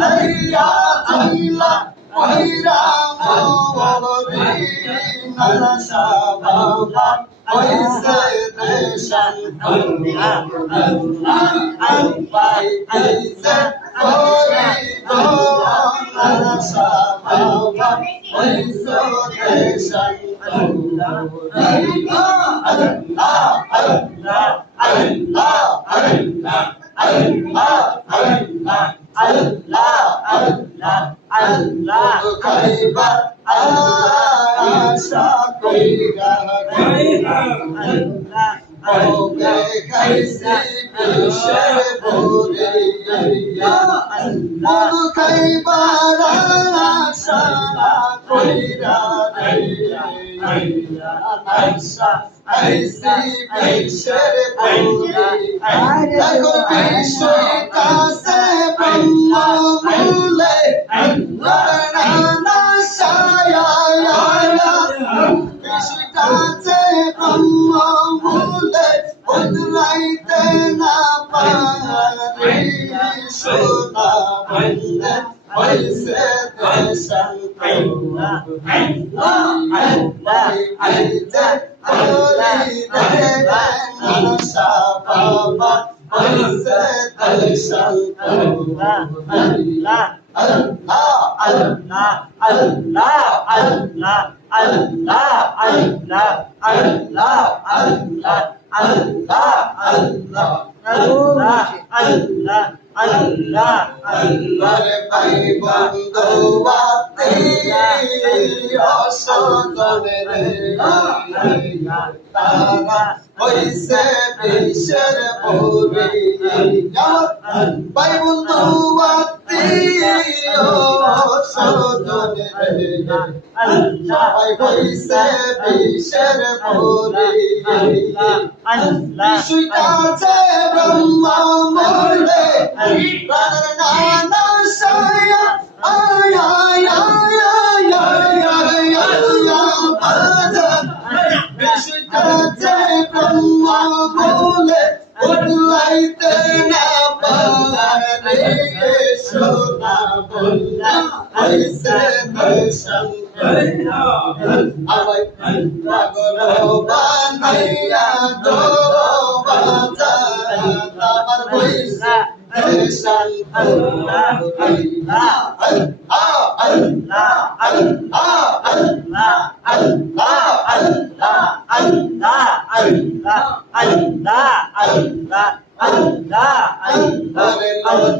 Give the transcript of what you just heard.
hayya Allah hayra mawri nala sababa oise deshan Allah Allah Allah oise ori do nala sababa oise deshan Allah Allah Allah Allah Allah Allah Allah Allah Allah Allah kaiba aasha koira Allah oge kaise bishe bole ya Allah kaiba aasha koira aasha aise bishe bole ago bishe kase brahma mule narana shaya ya bishe kase brahma mule udlaite na pare shona bande oise deshan Allah Allah aite ori de nala sababa oise deshan Allah Allah Allah Allah Allah Allah Allah Allah Allah Allah Allah Allah Allah Allah Allah Allah ভাই বন্ধু বাতে অসদনে রে তারা হইছে বিশ্বের পরে ভাই বন্ধু বাতে অসদনে রে সবাই হইছে বিশ্বের পরে বিশুটা আছে ব্রহ্মা মূলে নানা সায়া আয়া আয়া আয়া আয়া আয়া বিশুটা আছে ব্রহ্মা মূলে উঠলাইতে না পারে সোনা বন্যা হইছে দর্শন আবাই ভগবান হইয়া দো বাজা আমার হইছে দর্শন আল্লাহ আল্লাহ আল্লাহ আল্লাহ আল্লাহ আল্লাহ আল্লাহ আল্লাহ আল্লাহ আল্লাহ আল্লাহ আল্লাহ আল্লাহ আল্লাহ